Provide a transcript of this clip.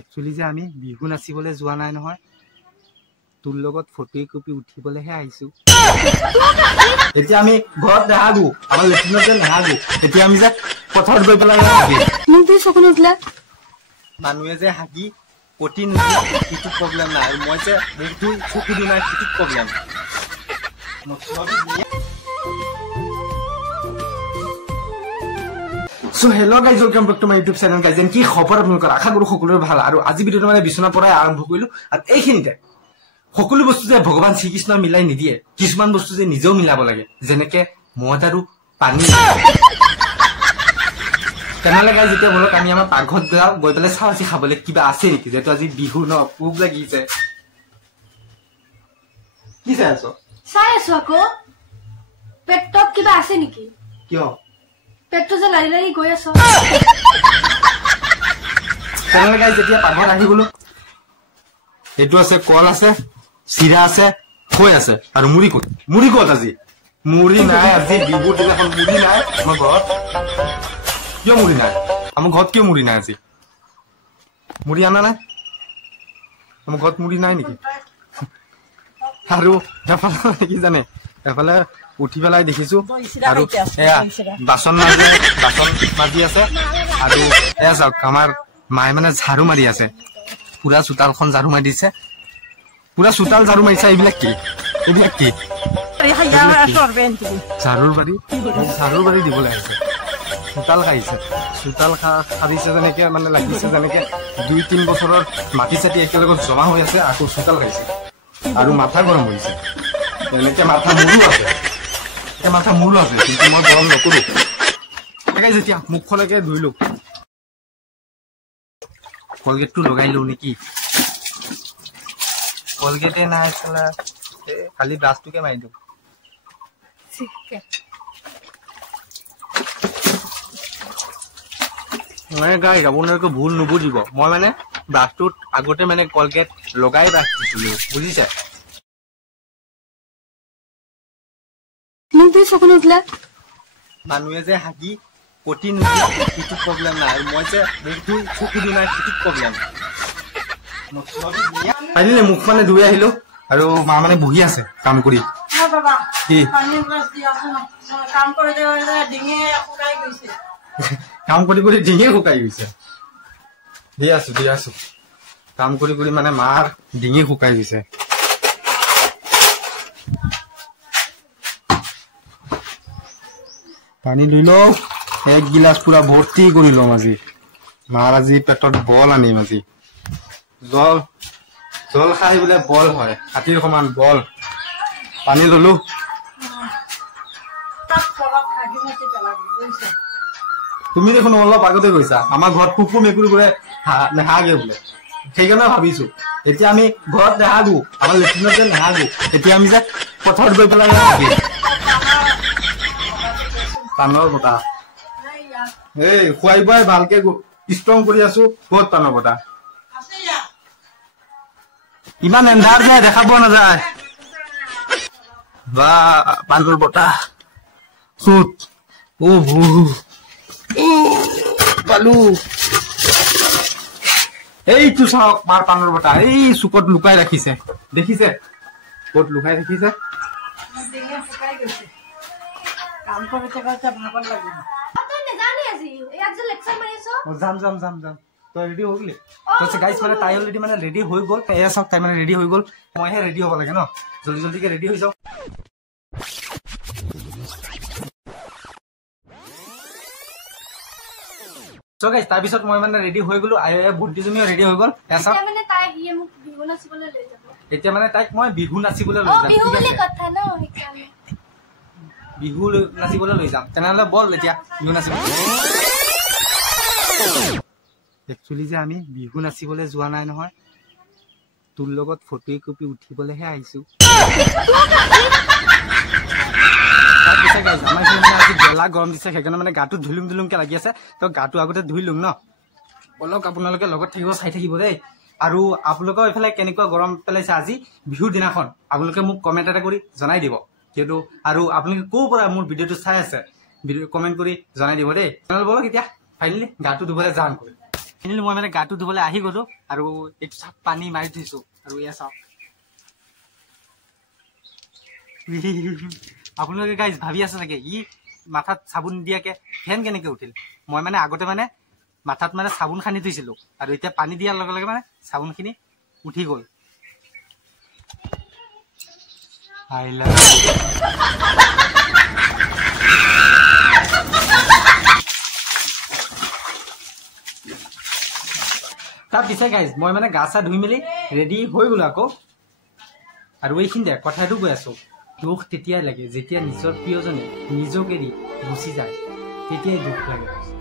Actually যে আমি বিহু নাচিবলৈ যোৱা নাই নহয়, তোৰ লগত ফটো কপি উঠিবলৈহে আহিছো। এতিয়া আমি ঘৰত নাহাগো, আমাৰ লেট্ৰিনত যে নাহাগো, এতিয়া আমি যে পথাৰত গৈ পেলাই মানুহে যে হাগি কটি নিদি সেইটো প্ৰব্লেম নাই, আৰু মই যে বহুতো চকু দি নাই সেইটো problem. So hello guys, welcome back to my YouTube channel guys. কি খবৰ আপোনালোকৰ? আশা কৰো সকলোৰে ভাল। আৰু আজি ভিডিঅ'টো মানে বিছনাৰ পৰাই আৰম্ভ কৰিলো। আৰু এইখিনিতে সকলো বস্তু যে ভগৱান শ্ৰীকৃষ্ণ মিলাই নিদিয়ে, কিছুমান বস্তু যে নিজেও মিলাব লাগে, যেনেকে মদ আৰু পানী। তেনেহ'লে গাইজ যেতিয়া বলক আমি আমাৰ পাকঘৰত যাওঁ, গৈ পেলাই চাওঁ আজি খাবলৈ কিবা আছে নেকি, যিহেতু আজি বিহু ন, ভোক লাগিছে। কি চাই আছ? চাই আছো আকৌ পেটত কিবা আছে নেকি? কিয় পেটটো যে লাৰি লাৰি গৈ আছ? তেনেহ'লে গাইজ যেতিয়া পাকঘৰত আহি গলো, এইটো আছে, কল আছে, চিৰা আছে, খৈ আছে, আৰু মুড়ি ক'ত? মুড়ি ক'ত আজি? মুড়ি নাই আজি, বিহুৰ দিনাখন মুড়ি নাই আমাৰ ঘৰত। কিয় মুড়ি নাই আমাৰ ঘৰত? কিয় মুড়ি নাই আজি? মুড়ি অনা নাই আমাৰ ঘৰত? মুড়ি নাই নেকি? আৰু এফালে কি জানে, এফালে উঠি পেলাই দেখিছো আৰু এয়া বাচন মাজি আছে। আৰু এয়া চাওক, আমাৰ মায়ে মানে ঝাৰু মাৰি আছে, পুৰা চোতালখন ঝাৰু মাৰি দিছে, পুৰা চোতাল ঝাৰু মাৰিছে। এইবিলাক কি? এইবিলাক কি? ঝাৰুৰ বাৰী দিবলৈ আহিছে। চোতাল খাইছে, চোতাল সাৰিছে, যেনেকে মানে লাগিছে যেনেকে 2-3 বছৰৰ মাটি চাটি একেলগে জমা হৈ আছে, আকৌ চোতাল খাইছে আৰু মাথা গৰম হৈছে। এনেকে মাথা মোৰো আছে, কিন্তু মই গৰম নকৰো। যেতিয়া মুখখনকে ধুইলো, কলগেটটো লগাই লওঁ নেকি? কলগেটে নাই চালা, খালি ব্ৰাছটোকে মাৰি দিওঁ। মানে গাইজ আপোনালোকে ভুল নুবুজিব, মই মানে ব্ৰাছটোত আগতে মানে কলগেট লগাই ব্ৰাছ দিছিলো, বুজিছে? মানুহে যে হাগি কটি নিদি সেইটো প্ৰব্লেম নাই, আৰু মই যে বহুতো চকু দি নাই সেইটো প্ৰব্লেম। পাৰিলে মুখ মানে ধুই আহিলো, আৰু মা মানে বহি আছে কাম কৰি। কি কাম কৰি কৰি ডিঙিয়ে শুকাই গৈছে? দি আছো কাম কৰি কৰি মানে মাৰ ডিঙি শুকাই গৈছে। পানী লৈ লওঁ, 1 গিলাচ পুৰা ভৰ্তি কৰি লম। আজি মাৰ আজি পেটত বল আনিম। আজি জল খাই বোলে বল হয়, হাতীৰ সমান বল। পানী ললো। তুমি দেখোন অলপ আগতে কৈছা আমাৰ ঘৰত কুকুৰ মেকুৰীবোৰে নাহাগে বোলে, সেইকাৰণে ভাবিছো এতিয়া আমি ঘৰত নাহাগো, আমাৰ লেট্ৰিনত যে নাহাগো, এতিয়া আমি যে পথাৰত গৈ পেলাই পানৰ বতাহ। এই খুৱাই বুৱাই ভালকে ষ্ট্ৰং কৰি আছো। ক'ত পানৰ বতাহ? ইমান এন্ধাৰ যে দেখা পোৱা নাযায়। বা পানৰ বতাহ পালো। এইটো চাওক, মাৰ পানৰ বতাহ এই চুকত লুকাই ৰাখিছে, দেখিছে? ক'ত লুকাই ৰাখিছে? যাম। তই ৰেডি হৈ গলি? গাইজ মানে তাই অলৰেডি মানে ৰেডি হৈ গ'ল। এয়া চাওক, তাই মানে ৰেডি হৈ গ'ল, মইহে ৰেডি হ'ব লাগে ন। জল্দিকে ৰেডি হৈ যাওঁ। তাৰপিছত মই মানে ৰেডি হৈ গলো, বুদ্ধিজনীও ৰেডি হৈ গ'ল। এতিয়া মানে তাইক মই বিহু নাচিবলৈ লৈ যাম। বিহু নাচিবলৈ লৈ যাম। তেনেহ'লে বল এতিয়া বিহু নাচিব। একচুয়ালি যে আমি বিহু নাচিবলৈ যোৱা নাই নহয়, তোৰ লগত ফটো কপি উঠিবলৈহে আহিছো। আমাৰ আজি গেলা গৰম দিছে, সেইকাৰণে মানে গাটো ধুলুমকে লাগি আছে। তো গাটো আগতে ধুই লম ন। বলক আপোনালোকে লগত থাকিব, চাই থাকিব দেই। আৰু আপোনালোকৰ এইফালে কেনেকুৱা গৰম পেলাইছে আজি বিহুৰ দিনাখন, আপোনালোকে মোক কমেণ্ট এটা কৰি জনাই দিব। কিন্তু আৰু আপোনালোকে ক'ৰ পৰা মোৰ ভিডিঅ'টো চাই আছে, কমেণ্ট কৰি জনাই দিব দেই। তেনেহ'লে বলক এতিয়া ফাইনেলি গাটো ধুবলৈ যাম কৰি। ফাইনেলি মই মানে গাটো ধুবলৈ আহি গলো আৰু এইটো চাপ পানী মাৰি থৈছো আৰু এয়া চাওক আপোনালোকে গাইজ ভাবি আছে চাগে ই মাথাত চাবোন দিয়াকে ফেন কেনেকে উঠিল মই মানে আগতে মানে মাথাত মানে চাবোন খানি থৈছিলো আৰু এতিয়া পানী দিয়াৰ লগে লগে মানে চাবোনখিনি উঠি গ'ল তাৰ পিছে গাইজ মই মানে গা চা ধুই মেলি ৰেডি হৈ গলো আকৌ আৰু এইখিনিতে কথাটো কৈ আছো দুখ তেতিয়াই লাগে যেতিয়া নিজৰ প্ৰিয়জনে নিজক এৰি গুচি যায় তেতিয়াই দুখ লাগে